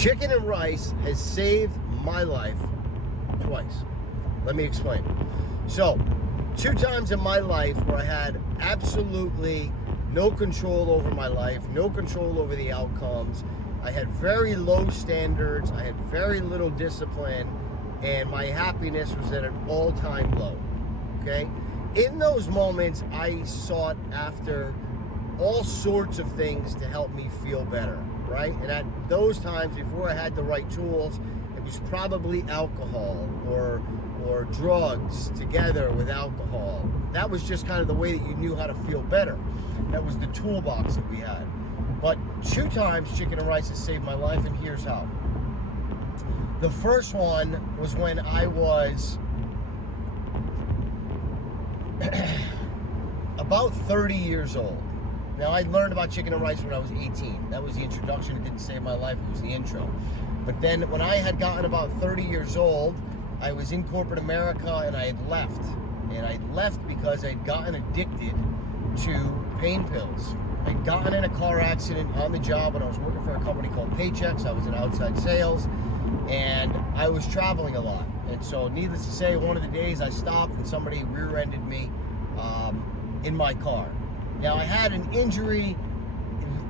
Chicken and rice has saved my life twice. Let me explain. So, 2 times in my life where I had absolutely no control over my life, no control over the outcomes. I had very low standards, I had very little discipline, and my happiness was at an all-time low, okay? In those moments, I sought after all sorts of things to help me feel better, right? And at those times, before I had the right tools, it was probably alcohol or drugs together with alcohol. That was just kind of the way that you knew how to feel better. That was the toolbox that we had. But 2 times chicken and rice has saved my life, and here's how. The first one was when I was about 30 years old. Now, I learned about chicken and rice when I was 18. That was the introduction. It didn't save my life. It was the intro. But then when I had gotten about 30 years old, I was in corporate America and I had left. And I left because I'd gotten addicted to pain pills. I'd gotten in a car accident on the job when I was working for a company called Paychecks. I was in outside sales and I was traveling a lot. And so needless to say, one of the days I stopped and somebody rear-ended me in my car. Now, I had an injury.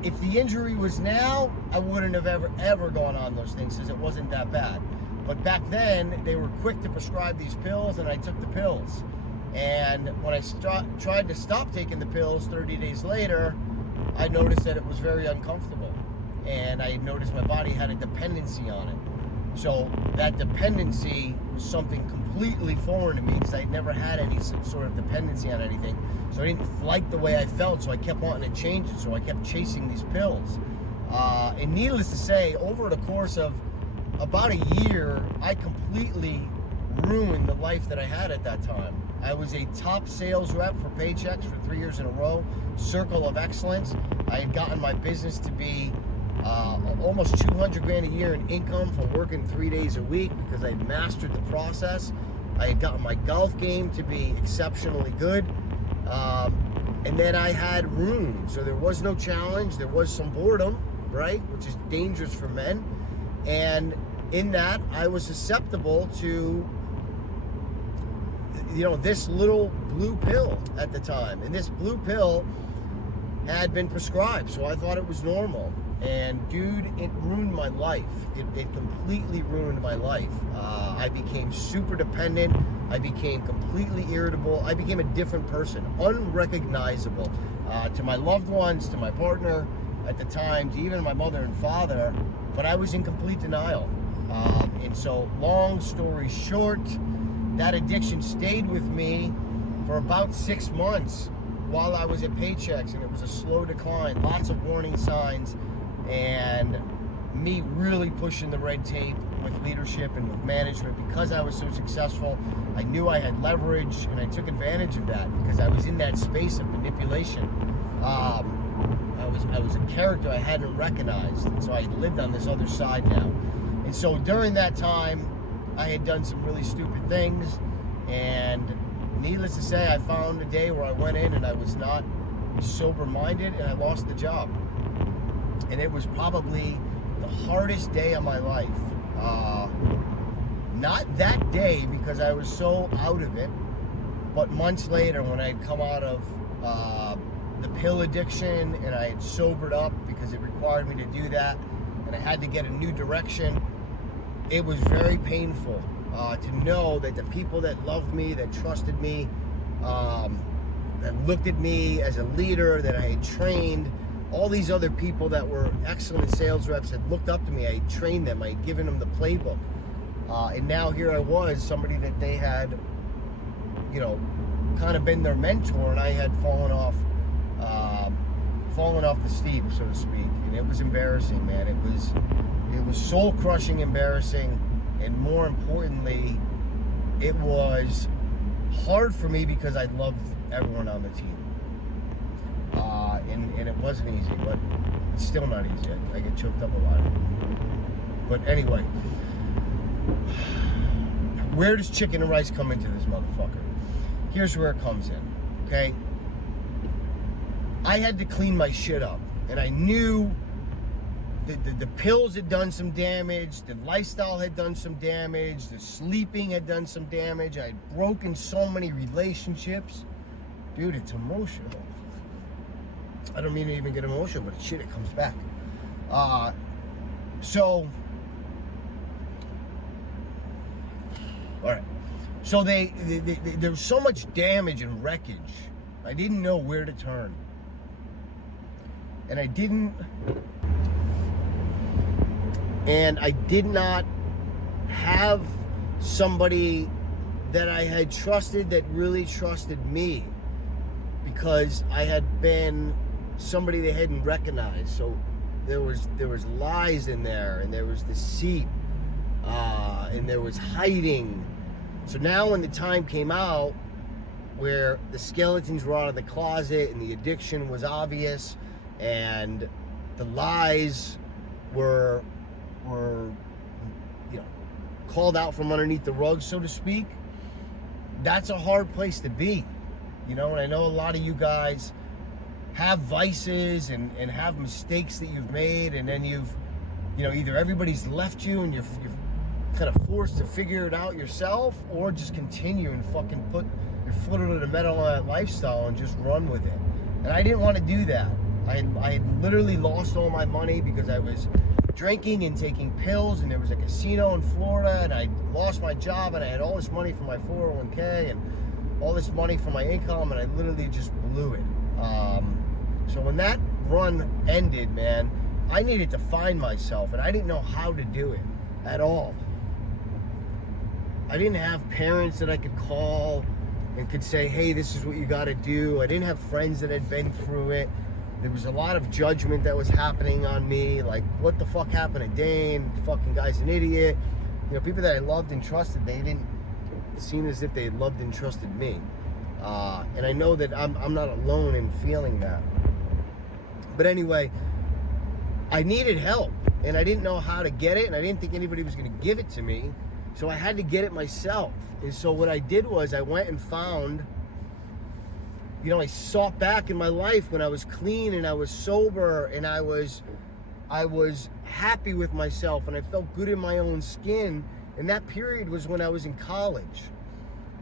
If the injury was now, I wouldn't have ever gone on those things because it wasn't that bad. But back then, they were quick to prescribe these pills, and I took the pills. And when I tried to stop taking the pills 30 days later, I noticed that it was very uncomfortable. And I noticed my body had a dependency on it. So that dependency was something completely foreign to me because I'd never had any sort of dependency on anything. So I didn't like the way I felt, so I kept wanting to change it. So I kept chasing these pills. And needless to say, over the course of about a year, I completely ruined the life that I had at that time. I was a top sales rep for Paychecks for 3 years in a row, circle of excellence. I had gotten my business to be almost 200 grand a year in income for working 3 days a week because I had mastered the process. I had gotten my golf game to be exceptionally good. And then I had room. So there was no challenge. There was some boredom, right? Which is dangerous for men. And in that, I was susceptible to, this little blue pill at the time. And this blue pill had been prescribed. So I thought it was normal. And dude, it ruined my life. It completely ruined my life. I became super dependent. I became completely irritable. I became a different person, unrecognizable to my loved ones, to my partner at the time, to even my mother and father. But I was in complete denial. And so, long story short, that addiction stayed with me for about 6 months while I was at Paychecks, and it was a slow decline, lots of warning signs. And me really pushing the red tape with leadership and with management because I was so successful. I knew I had leverage, and I took advantage of that because I was in that space of manipulation. I was a character I hadn't recognized, and so I lived on this other side now. And so during that time, I had done some really stupid things, and needless to say, I found a day where I went in and I was not sober-minded, and I lost the job. And it was probably the hardest day of my life. Not that day because I was so out of it, but months later when I had come out of the pill addiction and I had sobered up because it required me to do that, and I had to get a new direction, it was very painful to know that the people that loved me, that trusted me, that looked at me as a leader, that I had trained, all these other people that were excellent sales reps had looked up to me. I had trained them. I had given them the playbook. And now here I was, somebody that they had, kind of been their mentor, and I had fallen off the steep, so to speak. And it was embarrassing, man. It was soul-crushing embarrassing, and more importantly, it was hard for me because I loved everyone on the team. And it wasn't easy, but it's still not easy. I get choked up a lot. But anyway, where does chicken and rice come into this motherfucker? Here's where it comes in, okay? I had to clean my shit up, and I knew the pills had done some damage, the lifestyle had done some damage, the sleeping had done some damage. I had broken so many relationships. Dude, it's emotional. I don't mean to even get emotional, but shit, it comes back. So, all right. So there was so much damage and wreckage. I didn't know where to turn. And I did not have somebody that I had trusted that really trusted me, because I had been somebody they hadn't recognized. So there was lies in there, and there was deceit, and there was hiding. So now when the time came out where the skeletons were out of the closet and the addiction was obvious and the lies were called out from underneath the rug, so to speak, that's a hard place to be. And I know a lot of you guys have vices and have mistakes that you've made, and then either everybody's left you and you're kind of forced to figure it out yourself, or just continue and fucking put your foot under the metal on that lifestyle and just run with it. And I didn't want to do that. I had literally lost all my money because I was drinking and taking pills, and there was a casino in Florida, and I lost my job, and I had all this money from my 401k and all this money from my income, and I literally just blew it. So when that run ended, man, I needed to find myself, and I didn't know how to do it at all. I didn't have parents that I could call and could say, hey, this is what you got to do. I didn't have friends that had been through it. There was a lot of judgment that was happening on me, like, what the fuck happened to Dane? The fucking guy's an idiot. People that I loved and trusted, they didn't seem as if they loved and trusted me. And I know that I'm not alone in feeling that. But anyway, I needed help, and I didn't know how to get it, and I didn't think anybody was going to give it to me. So I had to get it myself. And so what I did was I went and found, I sought back in my life when I was clean and I was sober and I was happy with myself and I felt good in my own skin. And that period was when I was in college.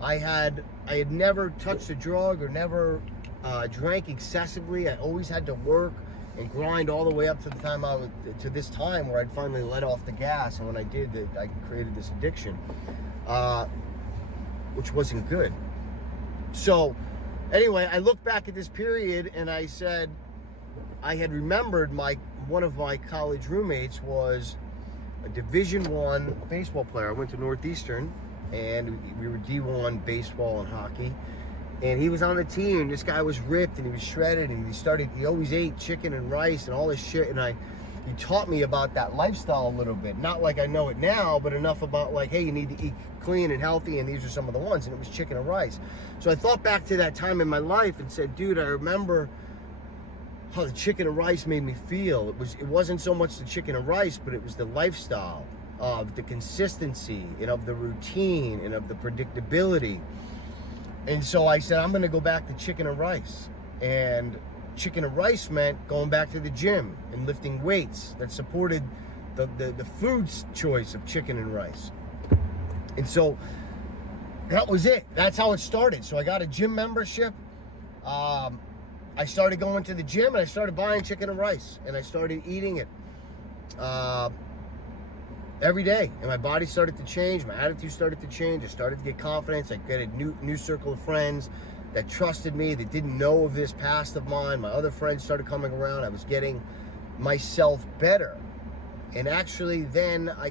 I had never touched a drug or never drank excessively. I always had to work and grind all the way up to this time where I'd finally let off the gas. And when I did that, I created this addiction, which wasn't good. So anyway, I look back at this period and I said, I had remembered one of my college roommates was a Division I baseball player. I went to Northeastern, and we were D1 baseball and hockey. And he was on the team. This guy was ripped and he was shredded, and he always ate chicken and rice and all this shit. And he taught me about that lifestyle a little bit. Not like I know it now, but enough about like, hey, you need to eat clean and healthy, and these are some of the ones. And it was chicken and rice. So I thought back to that time in my life and said, dude, I remember how the chicken and rice made me feel. It wasn't so much the chicken and rice, but it was the lifestyle of the consistency and of the routine and of the predictability. And so I said, I'm going to go back to chicken and rice. And chicken and rice meant going back to the gym and lifting weights that supported the food's choice of chicken and rice. And so that was it. That's how it started. So I got a gym membership. I started going to the gym and I started buying chicken and rice. And I started eating it every day. And my body started to change. My attitude started to change. I started to get confidence. I got a new circle of friends that trusted me, that didn't know of this past of mine. My other friends started coming around. I was getting myself better. And actually then I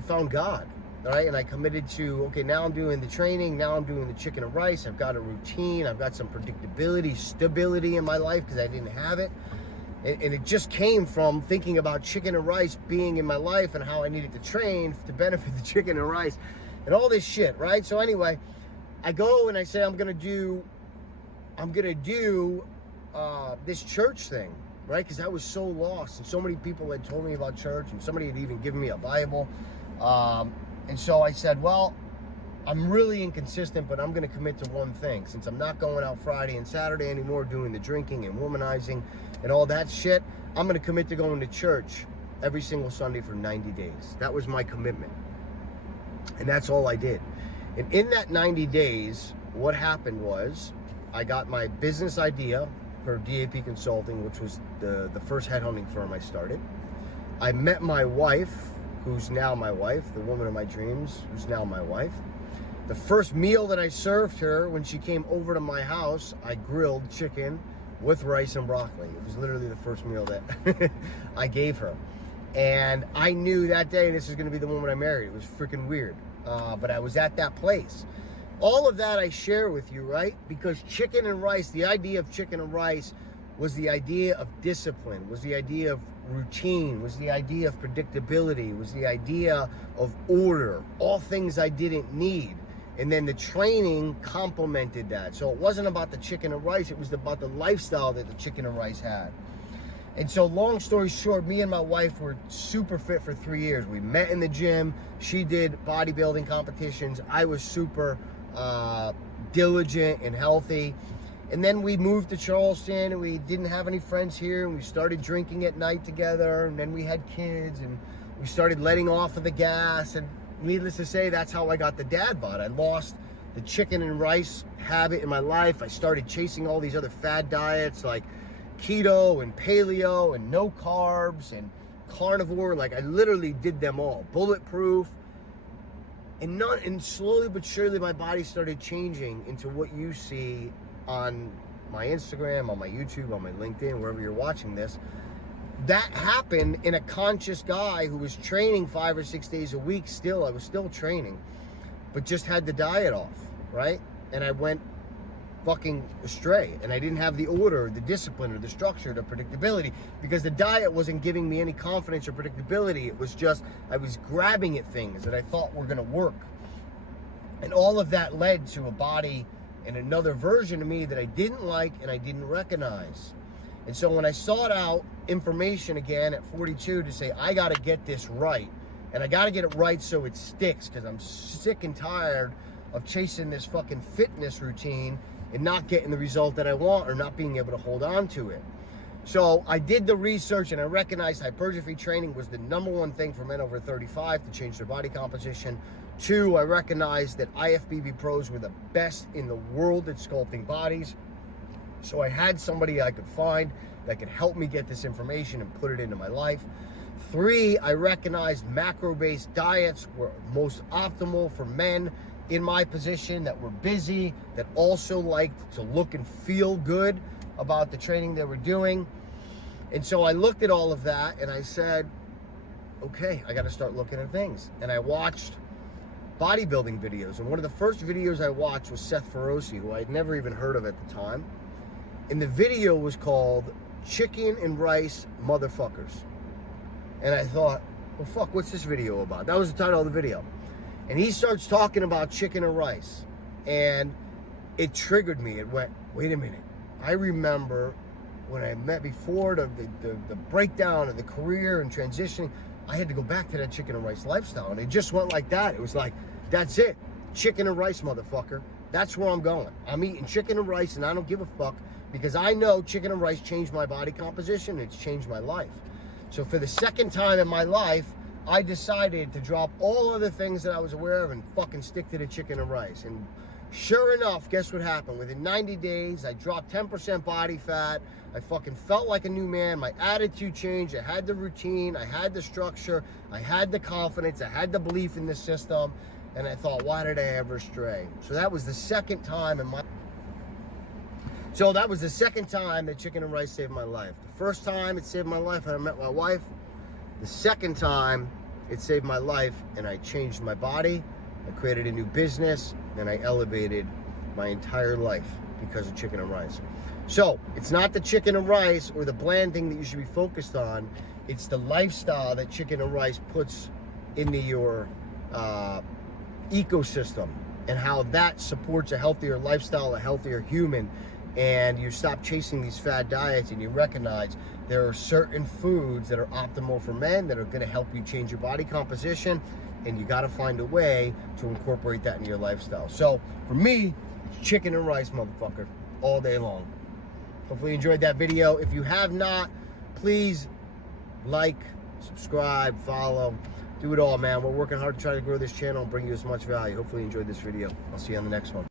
found God, right? And I committed to, okay, now I'm doing the training. Now I'm doing the chicken and rice. I've got a routine. I've got some predictability, stability in my life because I didn't have it. And it just came from thinking about chicken and rice being in my life and how I needed to train to benefit the chicken and rice and all this shit, right? So anyway, I go and I say, I'm gonna do this church thing, right? Because I was so lost, and so many people had told me about church, and somebody had even given me a Bible. And so I said, well, I'm really inconsistent, but I'm going to commit to one thing. Since I'm not going out Friday and Saturday anymore doing the drinking and womanizing and all that shit, I'm going to commit to going to church every single Sunday for 90 days. That was my commitment. And that's all I did. And in that 90 days, what happened was I got my business idea for 𝐎𝐓𝐇𝐄𝐑 Consulting, which was the first headhunting firm I started. I met my wife, who's now my wife, the woman of my dreams, who's now my wife. The first meal that I served her when she came over to my house, I grilled chicken with rice and broccoli. It was literally the first meal that I gave her. And I knew that day this is going to be the woman I married. It was freaking weird. But I was at that place. All of that I share with you, right? Because chicken and rice, the idea of chicken and rice was the idea of discipline, was the idea of routine, was the idea of predictability, was the idea of order, all things I didn't need. And then the training complemented that. So it wasn't about the chicken and rice, it was about the lifestyle that the chicken and rice had. And so long story short, me and my wife were super fit for 3 years. We met in the gym. She did bodybuilding competitions. I was super diligent and healthy. And then we moved to Charleston, and we didn't have any friends here, and we started drinking at night together, and then we had kids, and we started letting off of the gas. And needless to say, that's how I got the dad bod. I lost the chicken and rice habit in my life. I started chasing all these other fad diets like keto and paleo and no carbs and carnivore. Like I literally did them all. Bulletproof. And slowly but surely my body started changing into what you see on my Instagram, on my YouTube, on my LinkedIn, wherever you're watching this. That happened in a conscious guy who was training 5 or 6 days a week still. I was still training, but just had the diet off, right? And I went fucking astray, and I didn't have the order, the discipline, or the structure, the predictability, because the diet wasn't giving me any confidence or predictability. It was just I was grabbing at things that I thought were going to work, and all of that led to a body and another version of me that I didn't like and I didn't recognize. And so when I sought out information again at 42 to say I got to get this right, and I got to get it right so it sticks, because I'm sick and tired of chasing this fucking fitness routine and not getting the result that I want, or not being able to hold on to it. So I did the research, and I recognized hypertrophy training was the #1 thing for men over 35 to change their body composition. 2, I recognized that IFBB pros were the best in the world at sculpting bodies. So I had somebody I could find that could help me get this information and put it into my life. 3, I recognized macro-based diets were most optimal for men in my position, that were busy, that also liked to look and feel good about the training they were doing. And so I looked at all of that and I said, okay, I got to start looking at things. And I watched bodybuilding videos. And one of the first videos I watched was Seth Feroce, who I had never even heard of at the time. And the video was called Chicken and Rice Motherfuckers. And I thought, well, fuck, what's this video about? That was the title of the video. And he starts talking about chicken and rice. And it triggered me. It went, wait a minute. I remember when I met before the breakdown of the career and transitioning, I had to go back to that chicken and rice lifestyle. And it just went like that. It was like, that's it. Chicken and rice, motherfucker. That's where I'm going. I'm eating chicken and rice, and I don't give a fuck, because I know chicken and rice changed my body composition. It's changed my life. So for the second time in my life, I decided to drop all other things that I was aware of and fucking stick to the chicken and rice. And sure enough, guess what happened? Within 90 days, I dropped 10% body fat. I fucking felt like a new man. My attitude changed. I had the routine. I had the structure. I had the confidence. I had the belief in the system. And I thought, why did I ever stray? So that was the second time in my... So that was the second time that chicken and rice saved my life. The first time it saved my life, and I met my wife. The second time, it saved my life, and I changed my body, I created a new business, and I elevated my entire life because of chicken and rice. So, it's not the chicken and rice or the bland thing that you should be focused on. It's the lifestyle that chicken and rice puts into your ecosystem, and how that supports a healthier lifestyle, a healthier human. And you stop chasing these fad diets, and you recognize there are certain foods that are optimal for men that are going to help you change your body composition, and you got to find a way to incorporate that in your lifestyle. So for me, it's chicken and rice, motherfucker, all day long. Hopefully you enjoyed that video. If you have not, please like, subscribe, follow, do it all, man. We're working hard to try to grow this channel and bring you as much value. Hopefully you enjoyed this video. I'll see you on the next one.